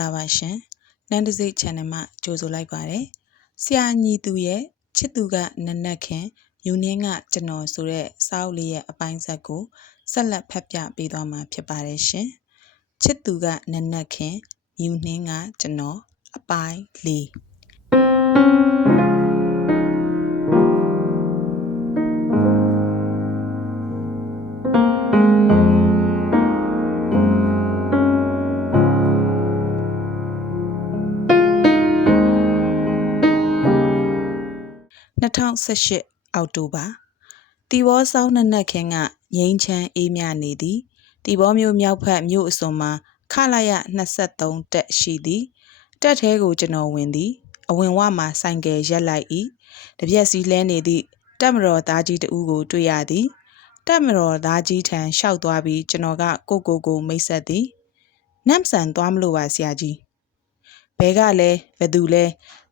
အားလုံးပဲမင်္ဂလာပါရှင်။နန်းတစိတ် channel မှာကြိုဆိုလိုက်ပါတယ်။ဆရာညီသူရဲ့ချစ်သူကနနက်ခင်ယူနင်းကကျွန်တော်ဆိုတဲ့စာအုပ်လေးရဲ့အပိုင်းဆက်ကိုဆက်လက်ဖတ်ပြပေးသွားမှာဖြစ်ပါတယ်ရှင်။ချစ်သူကနနက်ခင်ယူနင်းကကျွန်တော်အပိုင်းလေး 2018အောက်တိုဘာတီဘောစောင်းနနက်ခင်းကငိမ့်ချမ်းအေးမြနေသည်တီဘောမျိုးမြောက်ဖက်မြို့အစွန်မှာခလာရ23တက်ရှိသည်တက်သေးကိုကျွန်တော်ဝင်သည် အဝင်ဝမှာဆိုင်ကယ်ရက်လိုက်၏တပြက်စီလဲနေသည့်တက်မတော်သားကြီးတဦးကိုတွေ့ရသည်တက်မတော်သားကြီးထံလျှောက်သွားပြီးကျွန်တော်ကကိုကိုကိုမိတ်ဆက်သည်နမ်ဆန်သွားမလို့ပါဆရာကြီးဘဲကလဲဘသူလဲ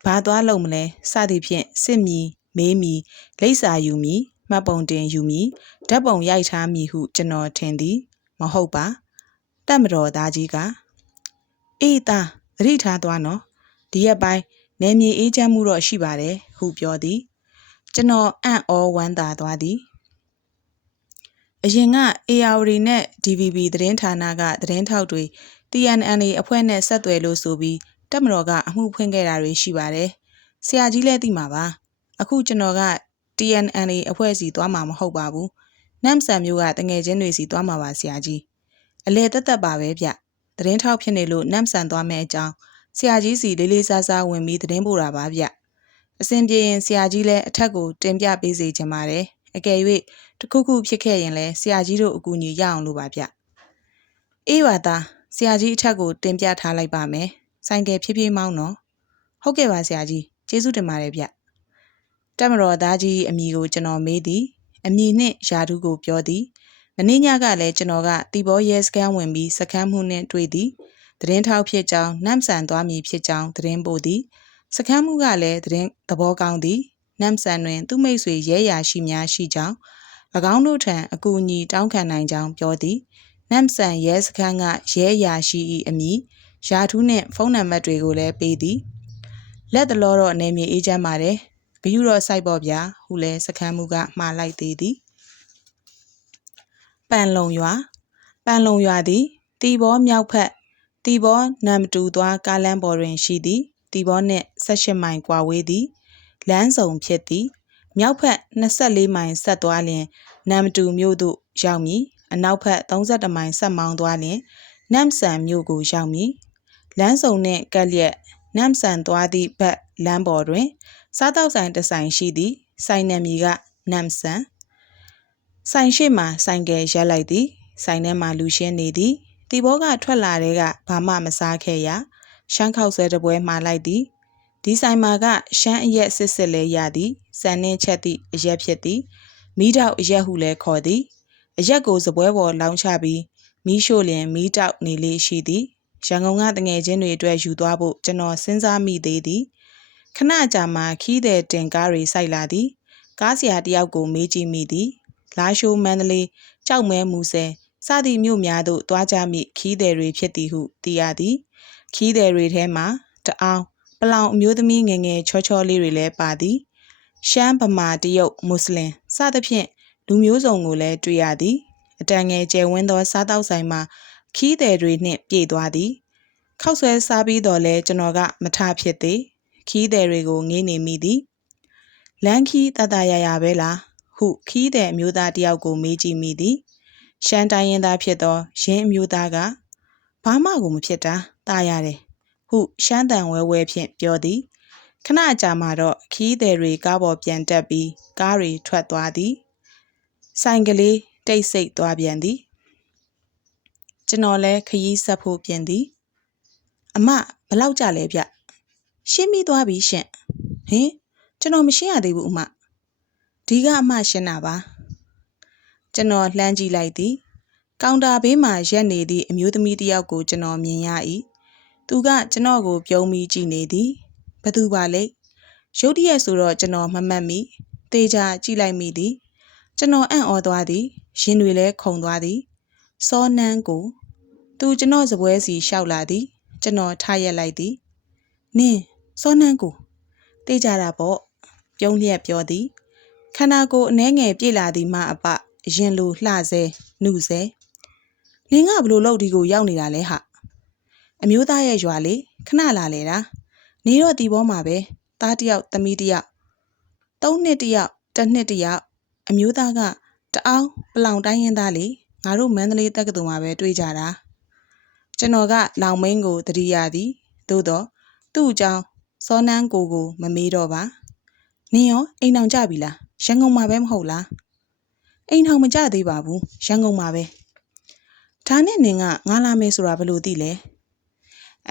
ဘာသွားလုံးမလဲစသည်ဖြင့်စစ်မီ မေးမီလိပ်စာယူမီမှတ်ပုံတင်ယူမီဓာတ်ပုံရိုက်ထားမီဟုကျွန်တော်ထင်သည် မဟုတ်ပါတက်မတော်သားကြီးကအေးသားသတိထားသွားနော်ဒီရက်ပိုင်းနေမြေအေးချမ်းမှုတော့ရှိပါတယ်ဟုပြောသည် ကျွန်တော်အံ့ဩဝမ်းသာသွားသည်အရင်က ARD နဲ့ DVB သတင်းဌာနကသတင်းထောက်တွေ TNN အဖွဲ့နဲ့ဆက်သွယ်လို့ဆိုပြီးတက်မတော်ကအမှုဖွင့်ခဲ့တာတွေရှိပါတယ်ဆရာကြီးလည်းသိမှာပါ အခုကျွန်တော်က TNNA အဖွဲ့စီသွားမှာမဟုတ်ပါဘူး။နမ်ဆန်မျိုးကတငယ်ချင်းတွေစီသွားမှာပါဆရာကြီး။အလဲတက်တက်ပါပဲဗျ။သတင်းထောက်ဖြစ်နေလို့နမ်ဆန်သွားမယ့်အကြောင်းဆရာကြီးစီလေးလေးစားစားဝင်ပြီးသတင်းပို့တာပါဗျ။အစဉ်ပြေရင်ဆရာကြီးလည်းအထက်ကိုတင်ပြပေးစေချင်ပါတယ်။အကယ်၍တခုခုဖြစ်ခဲ့ရင်လည်းဆရာကြီးတို့အကူအညီရအောင်လို့ပါဗျ။အေးပါသားဆရာကြီးအထက်ကိုတင်ပြထားလိုက်ပါမယ်။ဆိုင်ကယ်ဖြည်းဖြည်းမောင်းနော်။ဟုတ်ကဲ့ပါဆရာကြီးကျေးဇူးတင်ပါတယ်ဗျ။ တက်မတော်သားကြီးအမိကိုကျွန်တော်မေးသည်အမိနှင့်ယာဓုကိုပြောသည်မင်းညကလည်းကျွန်တော်ကတီဘောရဲစကန်ဝင်ပြီးစကမ်းမှုနှင့်တွေ့သည်သတင်းထောက်ဖြစ်ကြောင်းနမ်ဆန်သွားမည်ဖြစ်ကြောင်းသတင်းပို့သည်စကမ်းမှုကလည်းသတင်းသဘောကောင်းသည်နမ်ဆန်တွင် သူ့မိတ်ဆွေရဲရာရှိများရှိကြောင်း၎င်းတို့ထံအကူအညီတောင်းခံနိုင်ကြောင်းပြောသည်နမ်ဆန်ရဲစခန်းကရဲရာရှိ၏အမည်ယာထူးနှင့်ဖုန်းနံပါတ်တွေကိုလည်းပေးသည်လက်တလောတော့အနေမြေအေးချမ်းပါတယ် ဂယုတော့စိုက်ပေါ့ဗျာဟုလဲစခန်းမှုကမှားလိုက်သေးသည်ပန်လုံရွာပန်လုံရွာသည်တီဘောမြောက်ဖက်တီဘောနမ်တူသွားကားလမ်းပေါ်တွင်ရှိသည်တီဘောနှင့်18မိုင်ကွာဝေးသည်လမ်းစုံဖြစ်သည်မြောက်ဖက်24မိုင်ဆက်သွားလျင်နမ်တူမြို့သို့ရောက်မည်အနောက်ဖက်32မိုင်ဆက်မောင်းသွားလျင်နမ်ဆန်မြို့ကိုရောက်မည်လမ်းစုံနှင့်ကက်လျက်နမ်ဆန်သွားသည့်ဘက်လမ်းပေါ်တွင် စားတောက်ဆိုင်တစ်ဆိုင်ရှိသည်ဆိုင်နာမည်ကနမ်ဆန်ဆိုင်ရှိမှဆိုင်ကယ်ရက်လိုက်သည်ဆိုင်ထဲမှာလူရှင်းနေသည်တီဘောကထွက်လာတဲ့ကဘာမှမစားခဲ့ရရှမ်းခောက်ဆွဲတပွဲမှာလိုက်သည်ဒီဆိုင်မှာကရှမ်းအရက်စစ်စစ်လဲရသည်စံနှင်းချက်သည့်အရက်ဖြစ်သည်မိတောက်အရက်ဟုလဲခေါ်သည်အရက်ကိုစပွဲပေါ်လောင်းချပြီးမီးရှို့လျင်မီးတောက်နေလေးရှိသည်ရန်ကုန်ကတငယ်ချင်းတွေအတွက်ယူသွားဖို့ကျွန်တော်စဉ်းစားမိသေးသည် ခဏကြာမှခီးတဲ့တင်ကားတွေစိုက်လာသည်ကားဆရာတယောက်ကိုမေးကြည့်မိသည်လာရှိုးမန္တလေးကြောက်မဲမူဆယ်စသည့်မြို့များသို့တွားကြမိခီးသည်တွေဖြစ်သည်ဟုသိရသည်ခီးသည်တွေထဲမှာတအောင်ပလောင်အမျိုးသမီးငယ်ငယ်ချောချောလေးတွေလည်းပါသည်ရှမ်းဗမာတရုတ်မွတ်စလင်စသဖြင့်လူမျိုးစုံကိုလည်းတွေ့ရသည်အတန်ငယ်ကျယ်ဝန်းသောစားတောက်ဆိုင်မှာခီးသည်တွေနှင့်ပြည့်သွားသည်ခောက်ဆွဲစားပြီးတော့လဲကျွန်တော်ကမထဖြစ်သေး ခီးသည်တွေကိုငေးနေမိသည်လမ်းခီးတတရရပဲလားဟုခီးသည်အမျိုးသားတယောက်ကိုမေးကြည့်မိသည်ရှမ်းတိုင်းရင်းသားဖြစ်သောရင်းအမျိုးသားကဘာမှကိုမဖြစ်တာတာရတယ်ဟုရှမ်းတန်ဝဲဝဲဖြင့်ပြောသည်ခဏကြာမှတော့ခီးသည်တွေကားပေါ်ပြန်တက်ပြီးကားတွေထွက်သွားသည်ဆိုင်ကလေးတိတ်ဆိတ်သွားပြန်သည်ကျွန်တော်လည်းခရီးဆက်ဖို့ပြင်သည်အမဘလောက်ကြလဲဗျ ရှင်းပြီးသွားပြီရှင့်ဟင်ကျွန်တော်မရှင်းရသေးဘူးအမဒီကအမရှင်းတာပါကျွန်တော်လှမ်းကြည့်လိုက်သည်ကောင်တာဘေးမှာရက်နေသည့်အမျိုးသမီးတစ်ယောက်ကိုကျွန်တော်မြင်ရ၏သူကကျွန်တော်ကိုပြုံးပြီးကြည့်နေသည်ဘသူပါလဲရုတ်တရက်ဆိုတော့ကျွန်တော်မမှတ်မိတေချာကြည့်လိုက်မိသည်ကျွန်တော်အံ့ဩသွားသည်ရင်တွေလည်းခုန်သွားသည်စောနန်းကို သူကျွန်တော်စပွဲစီလျှောက်လာသည် ကျွန်တော်ထားရက်လိုက်သည်နင်း စောနှန်းကိုတေးကြတာပေါ့ပြုံးလျက်ပြောသည်ခန္ဓာကိုယ်အနှဲငယ်ပြေလာသည်မှအပရင်လိုလှဆဲနှုဆဲလင်းကဘလို့လောက်ဒီကိုရောက်နေတာလဲဟာအမျိုးသားရဲ့ရွာလေးခဏလာလေတာနေတော့ဒီဘောမှာပဲသားတစ်ယောက်သမီးတစ်ယောက်သုံးနှစ်တစ်ယောက်တစ်နှစ်တစ်ယောက်အမျိုးသားကတအောင်းပလောင်တိုင်းရင်းသားလေငါတို့မန္တလေးတက္ကသိုလ်မှာပဲတွေ့ကြတာကျွန်တော်ကလောင်မင်းကိုတတိယသည်သို့တော့သူ့အကြောင်း စောနန်းကိုကိုမမေးတော့ပါနင်းရောအိမ်အောင်ကြပြီလားရန်ကုန်မှာပဲမဟုတ်လားအိမ်ထောင်မကြသေးပါဘူးရန်ကုန်မှာပဲဒါနဲ့နင်ကငါလာမယ်ဆိုတာဘယ်လိုသိလဲ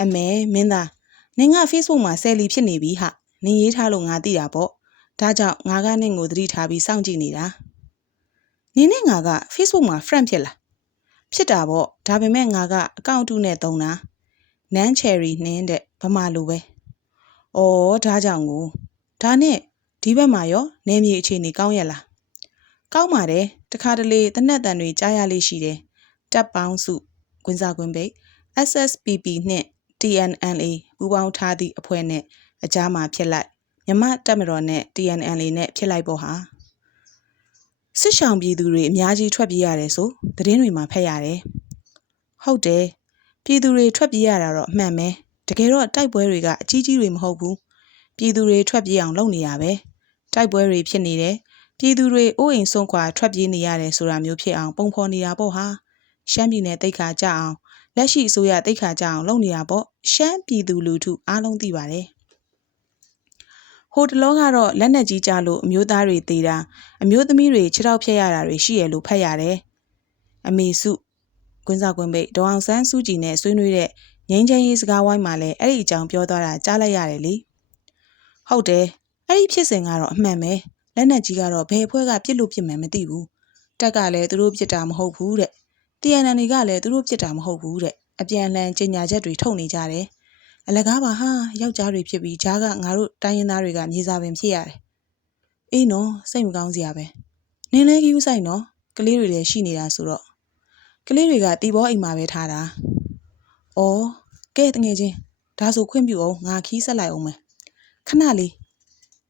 အမေမင်းသားနင်က Facebook မှာဆယ်လီဖြစ်နေပြီဟာနင်ရေးထားလို့ငါသိတာပေါ့ဒါကြောင့်ငါကနင့်ကိုသတိထားပြီးစောင့်ကြည့်နေတာနင်နဲ့ငါက Facebook မှာ friend ဖြစ်လားဖြစ်တာပေါ့ဒါပေမဲ့ငါကအကောင့်တုနဲ့သုံးတာနန်းချယ်ရီနှင်းတဲ့ဗမာလိုပဲ။ အော်ဒါကြောင့်ကိုဒါနဲ့ဒီဘက်မှာရောနေမြေအခြေအနေကောင်းရဲ့လား။ကောင်းပါတယ်တခါတလေတနက်တန်တွေကြားရလေးရှိတယ်။တပ်ပေါင်းစုကွင်းစားကွင်းပိတ် SSPP နှင့် TNLA ပူးပေါင်းထားသည့်အဖွဲ့နဲ့အကြားမှာဖြစ်လိုက်မြမတပ်မတော်နဲ့ TNLA နဲ့ဖြစ်လိုက်ပေါ့ဟာစစ်ဆောင်ပြည်သူတွေအများကြီးထွက်ပြေးရတယ်ဆိုသတင်းတွေမှာဖတ်ရတယ်ဟုတ်တယ်ပြည်သူတွေထွက်ပြေးရတာတော့အမှန်ပဲ တကယ်တော့တိုက်ပွဲတွေကအကြီးကြီးတွေမဟုတ်ဘူးပြည်သူတွေထွက်ပြေးအောင်လုပ်နေရပဲတိုက်ပွဲတွေဖြစ်နေတယ်ပြည်သူတွေအိုးအိမ်ဆုံးခွာထွက်ပြေးနေရတယ်ဆိုတာမျိုးဖြစ်အောင်ပုံဖော်နေတာပေါ့ဟာရှမ်းပြည်နယ်တိတ်ခါကြအောင်လက်ရှိအစိုးရတိတ်ခါကြအောင်လုပ်နေတာပေါ့ရှမ်းပြည်သူလူထုအားလုံးသိပါတယ်ဟိုတလောကတော့လက်နက်ကြီးကြလို့အမျိုးသားတွေသေးတာအမျိုးသမီးတွေခြေထောက်ဖြတ်ရတာတွေရှိရလို့ဖတ်ရတယ်အမေစုကွင်းစားကွင်းပိတ်ဒေါအောင်ဆန်းစုကြည်နဲ့ဆွေးနွေးတဲ့ ငိမ့်ချမ်းရေးစကားဝိုင်းမှာလည်းအဲ့ဒီအကြောင်းပြောသွားတာကြားလိုက်ရတယ်လေဟုတ်တယ်အဲ့ဒီဖြစ်စဉ်ကတော့အမှန်ပဲလက်နက်ကြီးကတော့ဘယ်အဖွဲ့ကပြစ်လို့ပြစ်မယ်မသိဘူးတက်ကလည်းသူတို့ပြစ်တာမဟုတ်ဘူးတဲ့ TNN တွေကလည်းသူတို့ပြစ်တာမဟုတ်ဘူးတဲ့အပြန်အလှန်ကြေညာချက်တွေထုတ်နေကြတယ်အလကားပါဟာယောက်ျားတွေဖြစ်ပြီးဂျားကငါတို့တိုင်းရင်းသားတွေကမြေစာပင်ဖြစ်ရတယ်အေးနော်စိတ်မကောင်းစရာပဲနင်းလဲကြီးဥဆိုင်နော်ကလေးတွေလည်းရှိနေတာဆိုတော့ကလေးတွေကတီဘောအိမ်မှာပဲထားတာ။ အော်ကဲတငယ်ချင်းဒါဆိုခွင့်ပြုအောင်ငါခီးဆက်လိုက်အောင်မယ်။ခဏလေး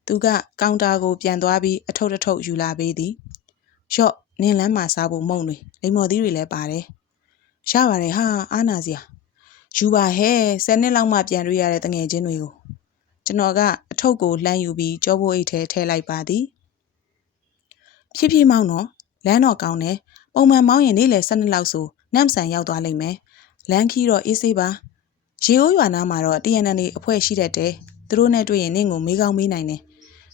သူကကောင်တာကိုပြန်သွားပြီးအထုပ်တစ်ထုပ်ယူလာပေးသည်။ရော့နင်းလန်းမှာစားဖို့မုံတွေလိမ္မော်သီးတွေလည်းပါတယ်။ရပါတယ်ဟာအာနာစရာ။ယူပါဟဲ့ဆယ်နှစ်လောက်မှပြန်တွေ့ရတဲ့တငယ်ချင်းတွေကိုကျွန်တော်ကအထုပ်ကိုလှမ်းယူပြီးကြောပိုးအိတ်ထဲထည့်လိုက်ပါသည်။ဖြည်းဖြည်းမောင်းတော့လမ်းတော့ကောင်းတယ်ပုံမှန်မောင်းရင်နေ့လယ်12လောက်ဆိုနမ်ဆန်ရောက်သွားလိမ့်မယ် လမ်းခီးတော့အေးဆေးပါရေအိုးရွာနားမှာတော့ TNN နေအဖွဲ့ရှိတတ်တယ်သူတို့နဲ့တွေ့ရင်နင့်ကိုမေးကောင်းမေးနိုင်တယ်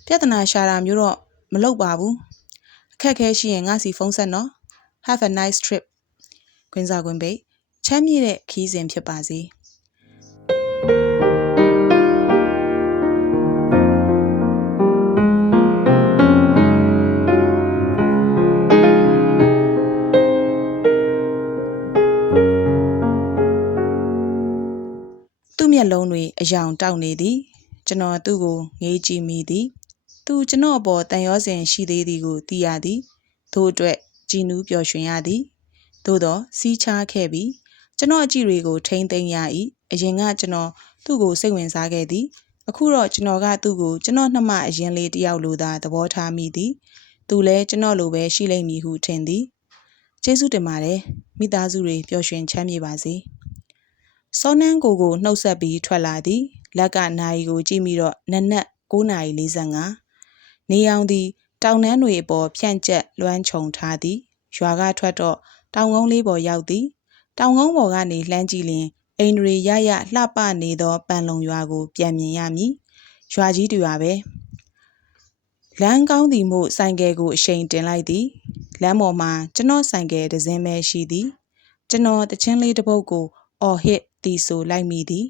ပြဿနာရှာတာမျိုးတော့မလုပ်ပါဘူးအခက်ခဲရှိရင်ငါစီဖုန်းဆက်နော် have a nice trip ခွင်းစားခွင်းပိတ်ချမ်းမြေ့တဲ့ခီးစဉ်ဖြစ်ပါစေ။ က်လုံးတွေအယောင်တောက်နေသည်ကျွန်တော်သူ့ကိုငေးကြည့်မိသည်သူကျွန်တော်အပေါ်တန်ရောစင်ရှိသေးသည်ကိုသိရသည်ထို့အတွက်ကြည်နူးပျော်ရွှင်ရသည်သို့တော့စီးချားခဲ့ပြီးကျွန်တော်အကြည့်တွေကိုထိမ့်သိမ့်ရ၏အရင်ကကျွန်တော်သူ့ကိုစိတ်ဝင်စားခဲ့သည်အခုတော့ကျွန်တော်ကသူ့ကိုကျွန်တော်နှမအရင်လေးတယောက်လိုသာသဘောထားမိသည်သူလည်းကျွန်တော်လိုပဲရှိလိမ့်မည်ဟုထင်သည်ကျေးဇူးတင်ပါတယ်မိသားစုတွေပျော်ရွှင်ချမ်းမြေပါစေ။ စောနန်းကိုကိုနှုတ်ဆက်ပြီးထွက်လာသည် လက်ကနိုင်ကိုကြည့်ပြီးတော့နက်နက်9:45နေအောင်သည်တောင်နှန်းတွေအပေါ်ဖြန့်ကျက်လွှမ်းခြုံထားသည် ရွာကထွက်တော့တောင်ကုန်းလေးပေါ်ရောက်သည် တောင်ကုန်းပေါ်ကနေလှမ်းကြည့်လျင်အိန္ဒြေရရလှပနေသောပန်လုံရွာကိုပြန်မြင်ရမည်ရွာကြီးတူပါပဲလမ်းကောင်းသည်မို့ဆိုင်ကယ်ကိုအရှိန်တင်လိုက်သည်လမ်းပေါ်မှာကျွန်တော်ဆိုင်ကယ်တစ်စင်းပဲရှိသည် ကျွန်တော်တချင်းလေးတစ်ပုတ်ကိုအော်ဟစ် တီဆိုလိုက်မိသည်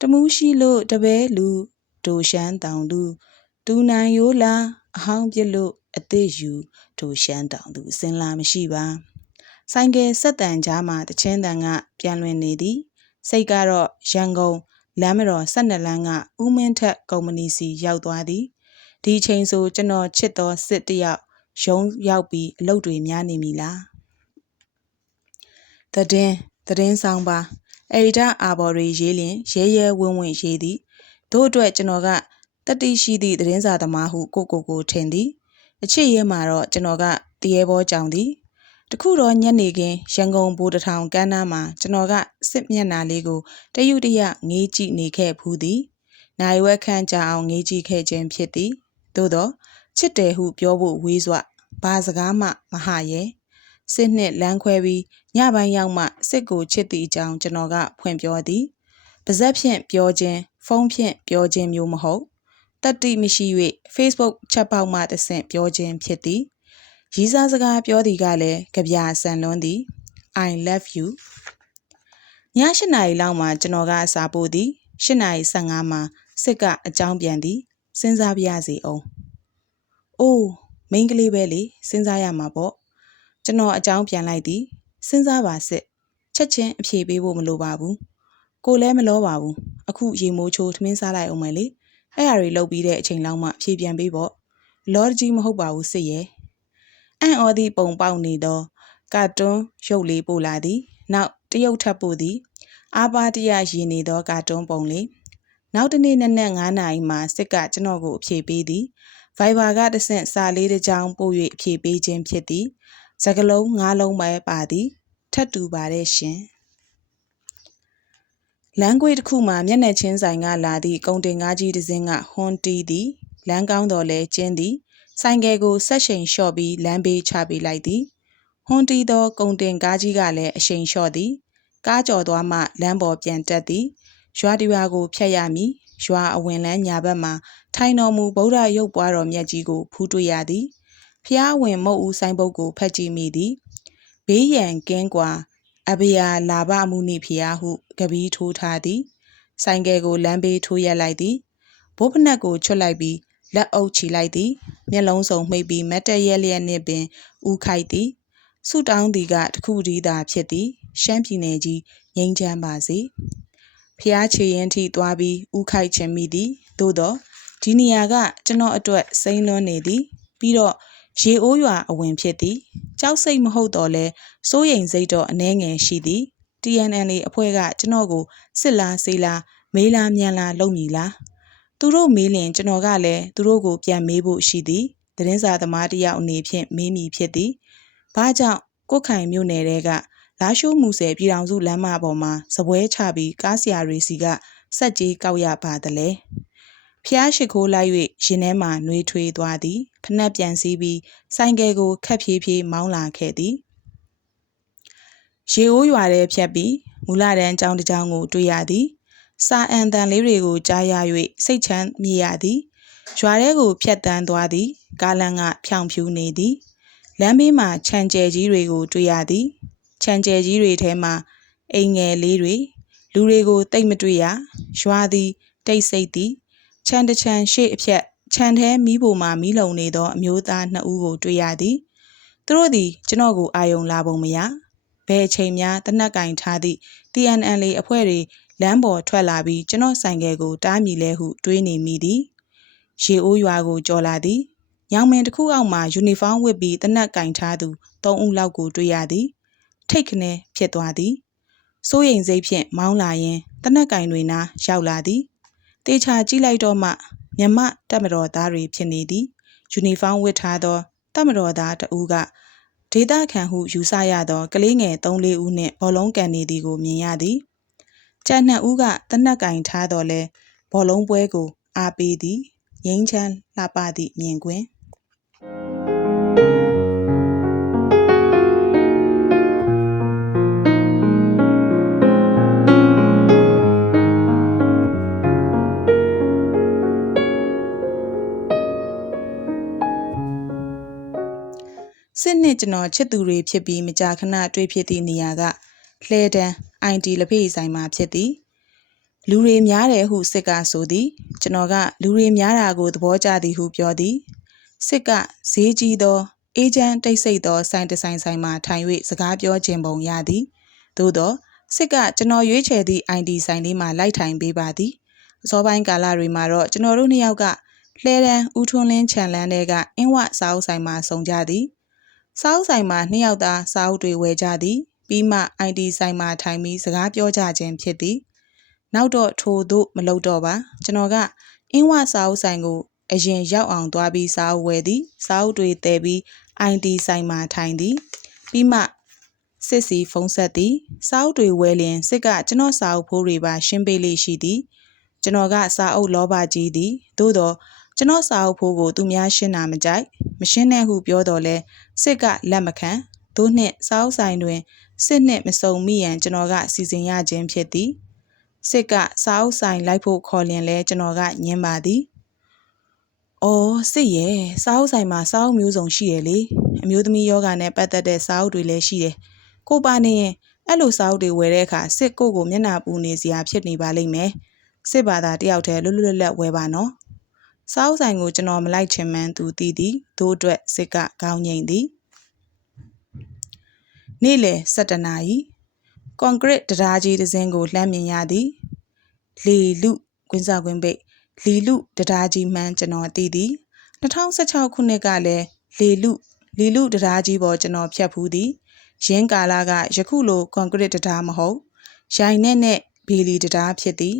တမူးရှိလို့တပဲလူဒိုရှမ်းတောင်သူဒူနိုင်ရိုးလာအဟောင်းပြစ်လို့အသေးယူဒိုရှမ်းတောင်သူအစင်လာမရှိပါဆိုင်ကယ်ဆက်တန်ကြားမှာတချင်းတန်ကပြန်လွင်နေသည်စိတ်ကတော့ရန်ကုန်လမ်းမတော်၁၂လမ်းကဦးမင်းထက်ကုမ္ပဏီစီရောက်သွားသည်ဒီချိန်ဆိုကျွန်တော်ချစ်သောစစ်တယောက်ရုံးရောက်ပြီးအလုပ်တွေများနေပြီလားတည်င်း သတင်းဆောင်ပါအရီတာအာဘော်ရီရေးလျင်ရဲရဲဝင်းဝင်းရေးသည်တို့အတွက်ကျွန်တော်ကတတိရှိသည့်သတင်းစာသမားဟုကိုကိုကိုထင်သည်အချစ်ရဲမှာတော့ကျွန်တော်ကတရေဘောကြောင်သည်တခုတော့ညနေခင်းရန်ကုန်ဘိုးတထောင်ကမ်းနားမှာကျွန်တော်ကစစ်မျက်နှာလေးကိုတยุတရငေးကြည့်နေခဲ့ဖူးသည်နိုင်ဝက်ခန့်ကြအောင်ငေးကြည့်ခဲ့ခြင်းဖြစ်သည်သို့တော့ချစ်တယ်ဟုပြောဖို့ဝေးစွာဘာစကားမှမဟာရဲ့ စစ်နှစ်လမ်းခွဲပြီးညပိုင်းရောက်မှစစ်ကိုချစ်သည့်အကြောင်းကျွန်တော်ကဖွင့်ပြောသည်ပါဇက်ဖြင့်ပြောခြင်းဖုန်းဖြင့်ပြောခြင်းမျိုးမဟုတ်တတိမရှိ၍ Facebook ချက်ပေါက်မှတဆင့်ပြောခြင်းဖြစ်သည်ရီးစားစကားပြောသည်ကလည်းကြပြဆန်လွန်းသည် I love you ည၈နာရီလောက်မှကျွန်တော်ကအစာပို့သည်၈နာရီ15မှာစစ်ကအကြောင်းပြန်သည်စဉ်းစားပြရစီအောင်။အိုးမိန်းကလေးပဲလေစဉ်းစားရမှာပေါ့။ ကျွန်တော်အကြောင်းပြန်လိုက်သည်စဉ်းစားပါစစ်ချက်ချင်းအဖြေပေးဖို့မလိုပါဘူး။ကိုလည်းမလောပါဘူး။အခုရေမိုးချိုးထမင်းစားလိုက်အောင်မယ်လေ။အဲ့ဟာတွေလုပ်ပြီးတဲ့အချိန်လောက်မှဖြေပြန်ပေးပေါ့။လော်ကြီးမဟုတ်ပါဘူးစစ်ရဲ့။အံ့ဩသည့်ပုံပေါက်နေသောကာတွန်းရုပ်လေးပို့လာသည်။နောက်တရုတ်ထပ်ပို့သည်။အာပါတရရည်နေသောကာတွန်းပုံလေး။နောက်တနေ့နက်နက်9နာရီမှာစစ်ကကျွန်တော်ကိုအဖြေပေးသည်။ Viber ကတဆင့်စာလေးတစ်ကြောင်းပို့၍ဖြည့်ပေးခြင်းဖြစ်သည် စကလုံး၅လုံးပဲပါသည် ထပ်တူပါတဲ့ရှင်လမ်းကွေးတစ်ခုမှာမျက်နှာချင်းဆိုင်ကလာသည့်ကုန်တင်ကားကြီးတစ်စင်းကဟွန်တီးသည်လမ်းကောင်းတော်လဲကျင်းသည်ဆိုင်ကယ်ကိုဆက်ရှိန်လျှော့ပြီးလမ်းဘေးချပေးလိုက်သည်ဟွန်တီးသောကုန်တင်ကားကြီးကလည်းအရှိန်လျှော့သည်ကားကျော်သွားမှလမ်းပေါ်ပြန်တက်သည်ရွာတရွာကိုဖျက်ရမည်ရွာအဝင်လန်းညာဘက်မှာထိုင်တော်မူဗုဒ္ဓရုပ်ပွားတော်မြတ်ကြီးကိုဖူးတွေ့ရသည် ဖျားဝင်မုတ်ဦးဆိုင်ပုတ်ကိုဖတ်ကြည့်မိသည်ဘေးရန်ကင်းကွာအဘယာလာဘမှုနိဖျားဟုကပီးထိုးထားသည်ဆိုင်ကယ်ကိုလမ်းဘေးထိုးရက်လိုက်သည်ဘိုးဖနက်ကိုချွတ်လိုက်ပြီးလက်အုပ်ချီလိုက်သည်မျက်လုံးစုံမှိတ်ပြီးမတ်တရဲလျက်နှင့်ပင်ဥခိုက်သည်ဆူတောင်းသည်ကတခုတည်းသာဖြစ်သည်ရှမ်းပြည်နယ်ကြီးငိမ့်ချမ်းပါစေဖျားချေရင်ထိသွားပြီးဥခိုက်ခြင်းမိသည်သို့တော့ဒီနေရာကကျွန်တော်အတွက်စိမ့်လွန်းနေသည်ပြီးတော့ ရေအိုးရွာအဝင်ဖြစ်သည်ကြောက်စိတ်မဟုတ်တော့လဲစိုးရိမ်စိတ်တော့အနှဲငယ်ရှိသည် TNL အဖွဲ့ကကျွန်တော်ကိုစစ်လားစေးလားမေးလားမြန်လားလုပ်မည်လားသူတို့မေးလင်ကျွန်တော်ကလည်းသူတို့ကိုပြန်မေးဖို့ရှိသည်သတင်းစာသမားတယောက်အနေဖြင့်မေးမိဖြစ်သည်ဘာကြောင့်ကိုခိုင်မြို့နယ်တဲကလာရှိုးမူဆယ်ပြည်တော်စုလမ်းမပေါ်မှာစပွဲချပြီးကားဆရာတွေစီကစက်ကြီးကောက်ရပါသလဲ ဖျားရှိခိုးလိုက်၍ရင်ထဲမှနှွေးထွေးသွားသည်ဖနှက်ပြန်စည်းပြီးဆိုင်ကယ်ကိုခက်ဖြည်းဖြည်းမောင်းလာခဲ့သည်ရေအိုးရွာထဲဖြတ်ပြီးမူလာတန်းကျောင်းတစ်ကျောင်းကိုတွေ့ရသည်စာအန်တန်လေးတွေကိုကြားရ၍စိတ်ချမ်းမြေရသည်ရွာထဲကိုဖြတ်တန်းသွားသည်ကားလမ်းကဖြောင်ဖြူနေသည်လမ်းဘေးမှာခြံကျဲကြီးတွေကိုတွေ့ရသည်ခြံကျဲကြီးတွေထဲမှာအိမ်ငယ်လေးတွေလူတွေကိုတိတ်မတွေ့ရရွာသည်တိတ်ဆိတ်သည် ခြံတခြံရှေ့အဖြက်ခြံထဲမီးပုံမှာမီးလုံနေသော အမျိုးသားနှစ်ဦးကိုတွေ့ရသည်သူတို့သည်ကျွန်တော်ကိုအာယုံလာပုံမရဘယ်အချိန်များတနက်ကင်ထားသည့် TNL အဖွဲ့တွေလမ်းပေါ်ထွက်လာပြီးကျွန်တော်ဆိုင်ကယ်ကိုတားမြည်လဲဟုတွေးနေမိသည်ရေအိုးရွာကိုကြော်လာသည်ညောင်မင်တစ်ခုအောက်မှာယူနီဖောင်းဝတ်ပြီးတနက်ကင်ထားသူ၃ဦးလောက်ကိုတွေ့ရသည် ထိတ်ခနဲဖြစ်သွားသည်စိုးရိမ်စိတ်ဖြင့်မောင်းလာရင်တနက်ကင်တွေနာရောက်လာသည် တေချာကြည့်လိုက်တော့မှမြမတက်မတော်သားတွေဖြစ်နေသည်ယူနီဖောင်းဝတ်ထားသောတက်မတော်သားတဦးကဒေတာခံဟုယူဆရသောကလေးငယ်၃-၄ဦးနှင့်ဘောလုံးကန်နေသည်ကိုမြင်ရသည်ကျန်နှစ်ဦးကတနက်ကင်ထားတော်လဲဘောလုံးပွဲကိုအားပေးသည်ငိမ့်ချမ်းလှပသည့်မြင်ကွင်း စစ်နှစ်ကျွန်တော်ချစ်သူတွေဖြစ်ပြီးမကြာခဏတွေ့ဖြစ်သည့်နေရာကလှဲတန်း IT လက်ဖေးဆိုင်မှာဖြစ်သည်လူတွေများတယ်ဟုစစ်ကဆိုသည် ကျွန်တော်ကလူတွေများတာကိုသဘောကျသည်ဟုပြောသည်စစ်ကဈေးကြီးသောအေဂျင့်တိတ်ဆိတ်သောဆိုင်တဆိုင်ဆိုင်မှထိုင်၍စကားပြောခြင်းပုံရသည်သို့သောစစ်ကကျွန်တော်ရွေးချယ်သည့် ID ဆိုင်လေးမှလိုက်ထိုင်ပေးပါသည်အစောပိုင်းကာလတွေမှာတော့ကျွန်တော်တို့နှစ်ယောက်ကလှဲတန်းဦးထွန်းလင်းခြံလန်းတဲကအင်းဝစာအုပ်ဆိုင်မှာဆုံကြသည် စာအုပ်ဆိုင်မှာနှစ်ယောက်သားစာအုပ်တွေဝယ်ကြသည်ပပြီးမှ IT ဆိုင်မှာထိုင်ပြီးစကားပြောကြခြင်းဖြစ်သည် နောက်တော့ထို့သို့မလုပ်တော့ပါကျွန်တော်ကအင်းဝစာအုပ်ဆိုင်ကို အရင်ရောက်အောင်သွားပြီးစာအုပ်ဝယ်သည်စာအုပ်တွေတည်ပြီး IT ဆိုင်မှာထိုင်သည် ပြီးမှစစ်စီဖုံးဆက်သည်စာအုပ်တွေဝယ်လျင်စစ်ကကျွန်တော်စာအုပ်ဖိုးတွေပါရှင်းပေးလေးရှိသည်ကျွန်တော်ကစာအုပ်လောဘကြီးသည်သို့တော့ ကျွန်တော်စာအုပ်ဖိုးကိုသူများရှင်းတာမကြိုက်မရှင်းတဲ့ဟုပြောတော့လဲစစ်ကလက်မခံသို့နှင့်စာအုပ်ဆိုင်တွင်စစ်နှင့်မစုံမိရန်ကျွန်တော်ကစီစဉ်ရခြင်းဖြစ်သည်စစ်ကစာအုပ်ဆိုင်လိုက်ဖို့ခေါ်လျင်လဲကျွန်တော်ကညင်းပါသည်။အော်စစ်ရဲ့စာအုပ်ဆိုင်မှာစာအုပ်မျိုးစုံရှိတယ်လေ။အမျိုးသမီးယောဂာနဲ့ပတ်သက်တဲ့စာအုပ်တွေလည်းရှိတယ်။ကိုပါနေရင်အဲ့လိုစာအုပ်တွေဝယ်တဲ့အခါစစ်ကိုကိုမျက်နှာပူနေစရာဖြစ်နေပါလိမ့်မယ်။စစ်ဘာသာတယောက်တည်းလွတ်လွတ်လပ်လပ်ဝယ်ပါနော်။ စာအုပ်ဆိုင်ကိုကျွန်တော်မလိုက်ချင်မှန်းသူသိသည်။သို့အတွက်စစ်ကခေါင်းငိမ့်သည်။နေ့လယ်7နာရီကွန်ကရစ်တရားကြီးတစ်စင်းကိုလှမ်းမြင်ရသည်။လေလူကွင်းစားကွင်းပိတ်လီလူတရားကြီးမှန်းကျွန်တော်သိသည်2016ခုနှစ်ကလည်းလေလူလီလူတရားကြီးပေါ်ကျွန်တော်ဖြတ်ဖူးသည်ရင်းကာလာကယခုလိုကွန်ကရစ်တရားမဟုတ်ရိုင်နဲ့နဲ့ဘီလီတရားဖြစ်သည်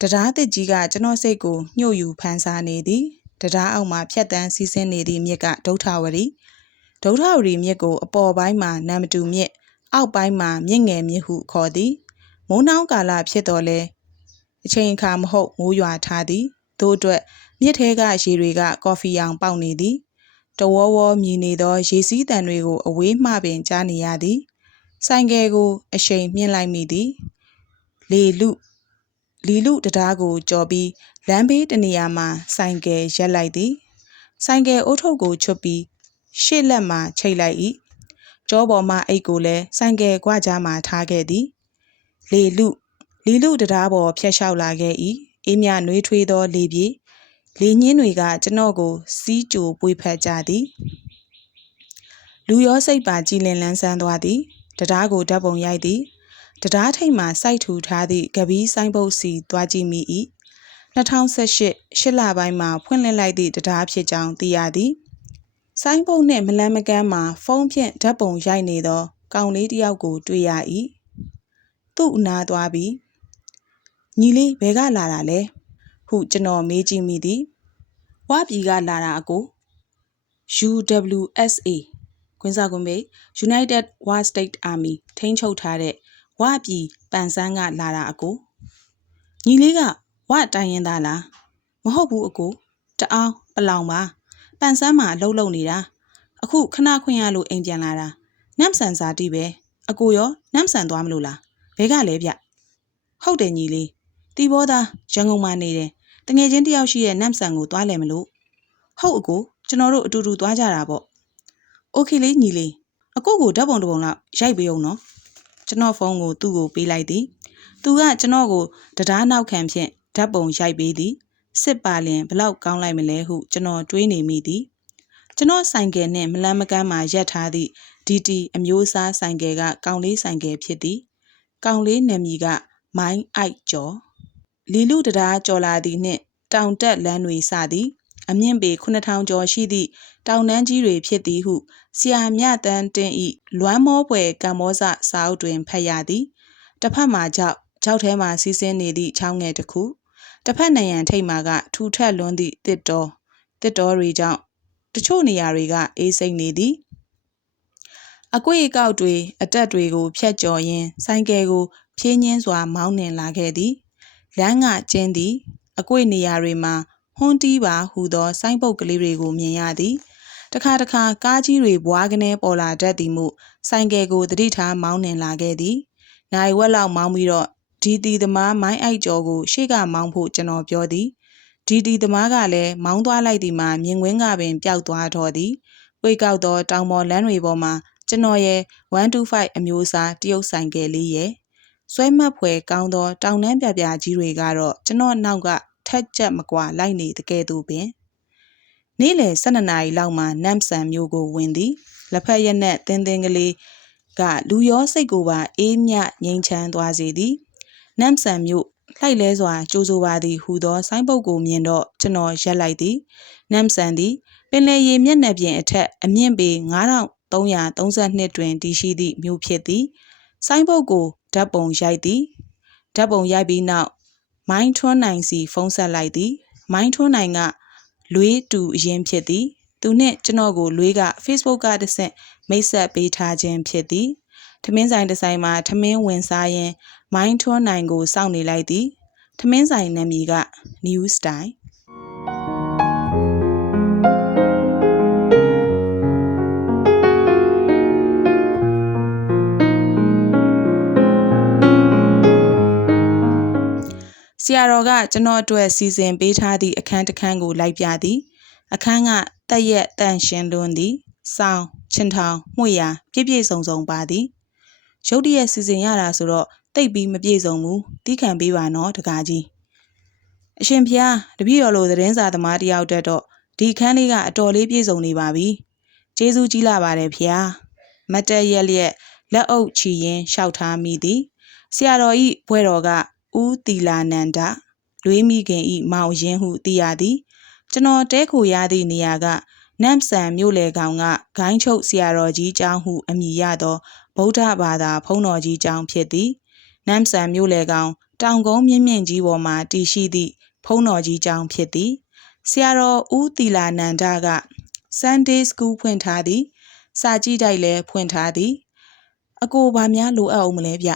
တရားသစ်ကြီးကကျွန်တော်စိတ်ကိုညှို့ယူဖန်ဆာနေသည်တရားအောက်မှာဖြတ်တန်းစီးဆင်းနေသည့်မြစ်ကဒုဋ္ဌဝရီဒုဋ္ဌဝရီမြစ်ကိုအပေါ်ပိုင်းမှာနံမတူမြစ်အောက်ပိုင်းမှာမြင့်ငယ်မြစ်ဟုခေါ်သည်မိုးနှောင်းကာလဖြစ်တော်လဲအချိန်အခါမဟုတ်မိုးရွာထားသည်သို့အတွက်မြစ်ထဲကရေတွေကကော်ဖီရောင်ပေါက်နေသည်တဝေါဝေါမြည်နေသော ရေစီးတံတွေကိုအဝေးမှပင်ကြားနေရသည်ဆိုင်ကယ်ကို အရှိန်မြင့်လိုက်မိသည်လေလူ လီလူတရားကိုကြော်ပြီးလမ်းဘေးတနေရာမှာဆိုင်ကယ်ရက်လိုက်သည်ဆိုင်ကယ်အိုးထုတ်ကိုချွတ်ပြီးရှေ့လက်မှချိတ်လိုက်၏ကြောပေါ်မှအိတ်ကိုလည်းဆိုင်ကယ်ကွာကြားမှထားခဲ့သည်လေလူလီလူတရားပေါ်ဖျက်လျှောက်လာခဲ့၏အေးမြနှွေးထွေးသောလေပြေလေညင်းတွေကကျွန်တော်ကို စီးကြိုပွေဖက်ကြသည်လူရောစိတ်ပါကြည်လင်လန်းဆန်းသွားသည်တရားကိုဓာတ်ပုံရိုက်သည် တရားထိတ်မှစိုက်ထူထားသည့်ကပီးဆိုင်းပုတ်စီသွားကြည့်မိ၏2018ရှစ်လပိုင်းမှာဖွင့်လှစ်လိုက်သည့်တရားဖြစ်ကြောင်းသိရသည်ဆိုင်းပုတ်နှင့်မလန်းမကန်းမှာဖုန်းဖြင့်ဓာတ်ပုံရိုက်နေသောကောင်လေးတစ်ယောက်ကို တွေ့ရ၏သူ့အနာသွားပြီးညီလေးဘဲကလာတာလဲဟုကျွန်တော်မေးကြည့်မိသည်ဝပြည်ကလာတာအကို UWSA ကွင်းစားကွင်းပေ United War State Army ထိန်းချုပ်ထားတဲ့ ဝပြည်ပန်ဆန်းကလာတာအကိုညီလေးကဝတိုင်းရင်သားလားမဟုတ်ဘူးအကိုတအောင်ပလောင်ပါပန်ဆန်းမှာအလုပ်လုပ်နေတာအခုခဏခွင့်ရလို့အိမ်ပြန်လာတာနမ်ဆန်စာတိပဲအကိုရောနမ်ဆန်သွားမလို့လားဘဲကလဲဗျဟုတ်တယ်ညီလေးတီဘောသားရန်ကုန်မှာနေတယ်တငယ်ချင်းတယောက်ရှိတဲ့နမ်ဆန်ကိုသွားလဲမလို့ဟုတ်အကိုကျွန်တော်တို့အတူတူသွားကြတာပေါ့โอเคလေးညီလေးအကိုကိုဓာတ်ပုံတစ်ပုံလောက်ရိုက်ပေးအောင်နော် ကျွန်တော်ဖုန်းကိုသူ့ကိုပေးလိုက်သည်သူကကျွန်တော်ကိုတရားနောက်ခံဖြင့်ဓာတ်ပုံရိုက်ပေးသည်စစ်ပါလင်ဘလောက်ကောင်းလိုက်မလဲဟုကျွန်တော်တွေးနေမိသည်ကျွန်တော်ဆိုင်ကယ်နှင့်မလန်းမကန်းမှာရက်ထားသည့် DT အမျိုးအစားဆိုင်ကယ်ကကောင်လေးဆိုင်ကယ်ဖြစ်သည်ကောင်လေးနာမည်ကမိုင်းအိုက်ကျော်လီလူတရားကျော်လာသည်နှင့်တောင်တက်လမ်းတွေစသည် အမြင့်ပေ9000ကျော်ရှိသည့်တောင်တန်းကြီးတွေဖြစ်သည်ဟုဆရာမြတန်းတင်းဤလွမ်းမောပွဲကံမောဇစာအုပ်တွင်ဖတ်ရသည်တစ်ဖက်မှာကြောက်ကြောက်ထဲမှစီးဆင်းနေသည့်ချောင်းငယ်တစ်ခုတစ်ဖက်နံရံထိပ်မှာကထူထပ်လွန်းသည့်တစ်တော်တစ်တော်တွေကြောင့်တချို့နေရာတွေကအေးစိမ့်နေသည်အကွေအကောက်တွေအတက်တွေကိုဖြတ်ကျော်ရင်းဆိုင်ကယ်ကိုဖြင်းညင်းစွာမောင်းနှင်လာခဲ့သည်လမ်းကကျင်းသည်အကွေနေရာတွေမှာ ဟွန်းတီးပါဟူသောဆိုင်းပုတ်ကလေးတွေကိုမြင်ရသည်တခါတခါကားကြီးတွေဘွားကနေပေါ်လာတတ်သည်မှုဆိုင်ကယ်ကိုတတိထားမောင်းနှင်လာခဲ့သည်နိုင်ဝက်လောက်မောင်းပြီးတော့ဒီတီသမားမိုင်းအိုက်ကျော်ကိုရှေ့ကမောင်းဖို့ကျွန်တော်ပြောသည်ဒီတီသမားကလည်းမောင်းသွားလိုက်သည်မှာမြင်ကွင်းကပင်ပျောက်သွားတော်သည်ပွေကောက်သောတောင်ပေါ်လမ်းတွေပေါ်မှာကျွန်တော်ရဲ့125အမျိုးအစားတရုတ်ဆိုင်ကယ်လေးရဲ့ဆွဲမတ်ဖွယ်ကောင်းသောတောင်နှမ်းပြပြကြီးတွေကတော့ကျွန်တော်နောက်က ထက်ကြက်မကွာလိုက်နေတကယ်သူပင်နေ့လယ်12နာရီလောက်မှာနမ်ဆန်မျိုးကိုဝင်သည်လက်ဖက်ရက်နဲ့တင်းတင်းကလေးကလူရောစိတ်ကိုပါအေးမြငိမ်ချမ်းသွားစေသည်နမ်ဆန်မျိုးလှိုက်လဲစွာကြိုးဆိုပါသည်ဟူသောဆိုင်းပုတ်ကိုမြင်တော့ကျွန်တော်ရက်လိုက်သည်နမ်ဆန်သည်ပင်လယ်ရေမျက်နှာပြင်အထက်အမြင့်ပေ9332တွင်တည်ရှိသည့်မြို့ဖြစ်သည်ဆိုင်းဘုတ်ကိုဓာတ်ပုံရိုက်သည်ဓာတ်ပုံရိုက်ပြီးနောက် မိုင်းထွန်းနိုင်စီဖုန်းဆက်လိုက်သည်မိုင်းထွန်းနိုင်ကလွေးတူအရင်ဖြစ်သည် သူနှင့်ကျွန်တော်ကိုလွေးက Facebook ကတဆင့်မိတ်ဆက်ပေးထားခြင်းဖြစ်သည်ထမင်းဆိုင်တစ်ဆိုင်မှာထမင်းဝင်စားရင်းမိုင်းထွန်းနိုင်ကိုစောင့်နေလိုက်သည်ထမင်းဆိုင်နာမည်က New Style ဆရာတော်ကကျွန်တော်အတွက်စီစဉ်ပေးထားသည့်အခန်းတစ်ခန်းကိုလိုက်ပြသည် အခန်းကတက်ရက်တန့်ရှင်းလွန်းသည်စောင်းချင်ထောင်မှု့ရာပြည့်ပြည့်စုံစုံပါသည်ရုတ်တရက်စီစဉ်ရတာဆိုတော့တိတ်ပြီးမပြည့်စုံဘူးတီးခံပေးပါနော်တကားကြီးအရှင်ဖျားတပည့်တော်လိုသတင်းစာသမားတယောက်တက်တော့ဒီခန်းလေးကအတော်လေးပြည့်စုံနေပါပြီကျေးဇူးကြီးလာပါတယ်ဖျားမတ်တက်ရက်လျက်လက်အုပ်ချီရင်လျှောက်ထားမိသည်ဆရာတော်ဤဘွဲတော်က ဦးတီလာနန္ဒလွေးမိခင်ဤမောင်ရင်ဟုသိရသည်ကျွန်တော်တဲခိုရသည့်နေရာကနမ်ဆန်မြို့လေကောင်ကဂိုင်းချုပ်ဆရာတော်ကြီးကျောင်းဟုအမည်ရသောဗုဒ္ဓဘာသာဘုန်းတော်ကြီးကျောင်းဖြစ်သည်နမ်ဆန်မြို့လေကောင်တောင်ကုန်းမြင့်မြင့်ကြီးပေါ်မှတည်ရှိသည့်ဘုန်းတော်ကြီးကျောင်းဖြစ်သည်ဆရာတော်ဦးတီလာနန္ဒက Sunday School ဖွင့်ထားသည်စာကြည့်တိုက်လည်းဖွင့်ထားသည် အကိုဘာများလိုအပ်အောင်မလဲဗျ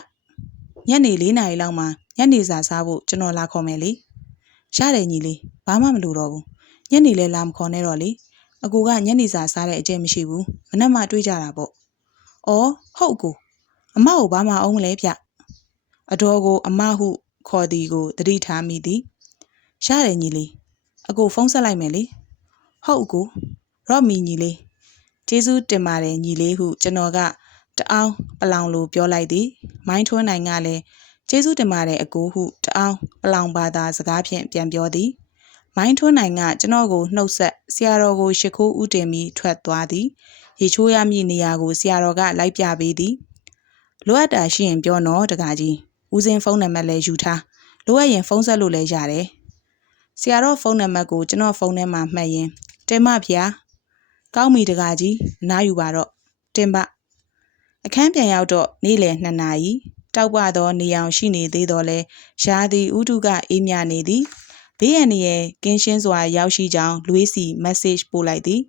ညနေ၄နာရီလောက်မှာ ညနေစာစားဖို့ကျွန်တော်လာခေါ်မယ်လေရတယ်ညီလေးဘာမှမလိုတော့ဘူးညနေလဲလာမခေါ်နဲ့တော့လေအကိုကညနေစာစားတဲ့အကျင့်မရှိဘူးမနှက်မှတွေးကြတာပေါ့အော်ဟုတ်ကိုအမကိုဘာမှအောင်မလဲဗျအတော်ကိုအမဟုခေါ်သည်ကိုတတိထားမိသည်ရတယ်ညီလေးအကိုဖုန်းဆက်လိုက်မယ်လေဟုတ်အကိုရော့မီညီလေးကျေးဇူးတင်ပါတယ်ညီလေးဟုကျွန်တော်ကတအောင်ပလောင်လိုပြောလိုက်သည်မိုင်းထွန်းနိုင်ကလည်း ကျေးဇူးတင်ပါတယ်အကိုဟုတအောင်ပလောင်ဘာသာစကားဖြင့်ပြန်ပြောသည်မိုင်းထွန်းနိုင်ကကျွန်တော်ကိုနှုတ်ဆက်ဆရာတော်ကိုရှ िख ိုးဥတင်ပြီးထွက်သွားသည်ရေချိုးရမည့်နေရာကိုဆရာတော်ကလိုက်ပြပေးသည်လိုအပ်တာရှိရင်ပြောနော်တကားကြီးဦးစင်းဖုန်းနံပါတ်လည်းယူထားလိုအပ်ရင်ဖုန်းဆက်လို့လည်းရတယ်ဆရာတော်ဖုန်းနံပါတ်ကိုကျွန်တော်ဖုန်းထဲမှာမှတ်ရင်တင်မဖျားကောင်းပြီတကားကြီးအနားယူပါတော့တင်ပါအခန်းပြန်ရောက်တော့နေ့လယ်2နာရီ တောက်ပသောနေအောင်ရှိနေသေးတော်လဲရာသီဥတုကအေးမြနေသည်ဘေးရန်ရဲ့ကင်းရှင်းစွာရောက်ရှိကြောင်းလွေးစီ message ပို့လိုက်သည်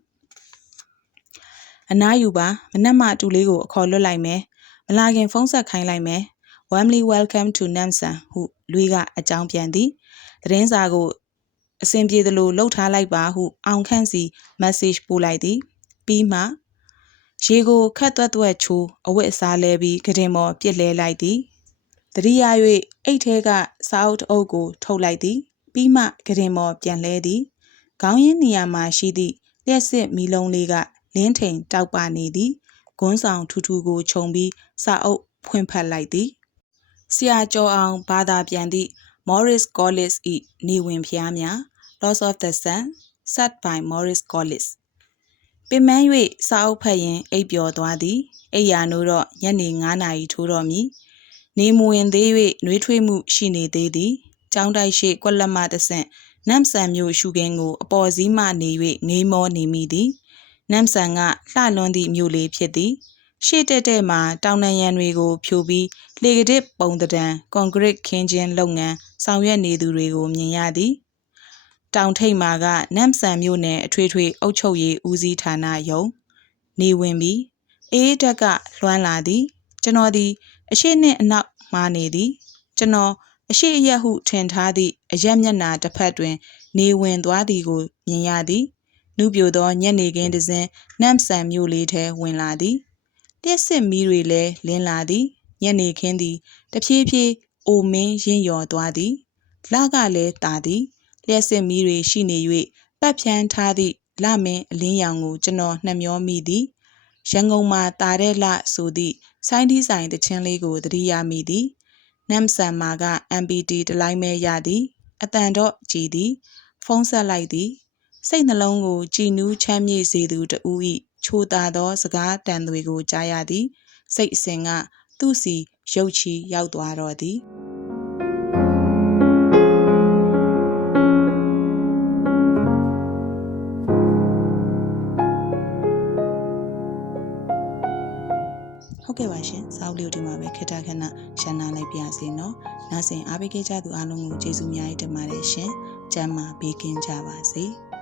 အနားယူပါမနက်မှတူလေးကိုအခေါ်လွတ်လိုက်မယ်မလာခင်ဖုန်းဆက်ခိုင်းလိုက်မယ် warmly welcome to Namsan ဟုလွေးကအကြောင်းပြန်သည်သတင်းစာကိုအစဉ်ပြေသလိုလှုပ်ထားလိုက်ပါဟုအောင်ခန့်စီ message ပို့လိုက်သည်ပြီးမှ ရေကိုခတ်သွက်သွက်ချိုးအဝတ်အစားလဲပြီးကတင်ပေါ်ပြစ်လဲလိုက်သည်တတိယ၍အိတ်ထဲကစာအုပ်အုပ်ကို ထုတ်လိုက်သည် ပြီးမှကတင်ပေါ်ပြန်လဲသည်ခေါင်းရင်းနေရာမှာရှိသည့်လျှက်စစ်မီလုံးလေးကလင်းထိန်တောက်ပနေသည်ဂွန်းဆောင်ထူထူကိုခြုံပြီးစာအုပ်ဖွင့်ဖတ်လိုက်သည်ဆရာကျော်အောင်ဘာသာပြန်သည့် Morris Collis ၏နေဝင်ဖျားများ Loss of the Sun set by Morris Collis ပင်မ၍စာအုပ်ဖတ်ရင်အိပ်ပျော်သွားသည်အိယာနိုးတော့ညနေ9နာရီထိုးတော့မည်နေမဝင်သေး၍နှွေးထွေးမှုရှိနေသေးသည်ကျောင်းတိုက်ရှိကွက်လက်မတဆင့်နမ်ဆန်မျိုးရှုခင်းကိုအပေါ်စည်းမှနေ၍ငိမ့်မောနေမိသည်နမ်ဆန်ကလှလွန်းသည့်မြို့လေးဖြစ်သည်ရှေ့တက်တဲ့မှာတောင်နံရံတွေကို ဖြိုပြီးလေကတစ်ပုံတံကွန်ကရစ်ခင်းခြင်းလုပ်ငန်းဆောင်ရွက်နေသူတွေကိုမြင်ရသည် တောင်ထိပ်မှာကနမ်ဆန်မြို့နယ်အထွေထွေအုပ်ချုပ်ရေးဦးစီးဌာနယုံနေဝင်ပြီးအေးတက်ကလွှမ်းလာသည် ကျွန်တော်သည် အရှိနှင့်အနောက်မှာနေသည် ကျွန်တော်အရှိအယက်ဟုထင်ထားသည့်အရက်မျက်နာတစ်ဖက်တွင် နေဝင်သွားသည်ကိုမြင်ရသည်နုပြိုသောညနေခင်းတစ်စင်းနမ်ဆန်မြို့လေးထဲဝင်လာသည်လျှက်စစ်မီးတွေလည်းလင်းလာသည်ညနေခင်းသည်တဖြည်းဖြည်းအိုမင်းရင့်ရော်သွားသည်လကလည်းတာသည် လျှက်စစ်မီးတွေရှိနေ၍ပတ်ဖြန်းထားသည့်လမင်းအလင်းရောင်ကိုကျွန်တော်နှမျောမိသည်ရန်ကုန်မှာတာတဲ့လဆိုသည့်ဆိုင်းဒီဆိုင်တချင်းလေးကိုသတိရမိသည်နမ်ဆန်မာက MPT တလိုင်းမဲရသည်အတန်တော့ကြည်သည် ဖုံးဆက်လိုက်သည် စိတ်နှလုံးကိုကြည်နူးချမ်းမြေ့စေသူတူ၏ချိုသာသောစကားတန်တွေကိုကြားရသည် စိတ်အစဉ်ကသူ့စီရုတ်ချီရောက်သွားတော့သည် ဟုတ်ကဲ့ပါရှင်စာအုပ်လေးကိုဒီမှာပဲခေတ္တခဏရှင်းနာလိုက်ပါစေနော်နောက်စဉ်အားပေးခဲ့ကြသူအားလုံးကိုကျေးဇူးအများကြီးတင်ပါတယ်ရှင်ကျမ်းမာဘေးကင်းကြပါစေ။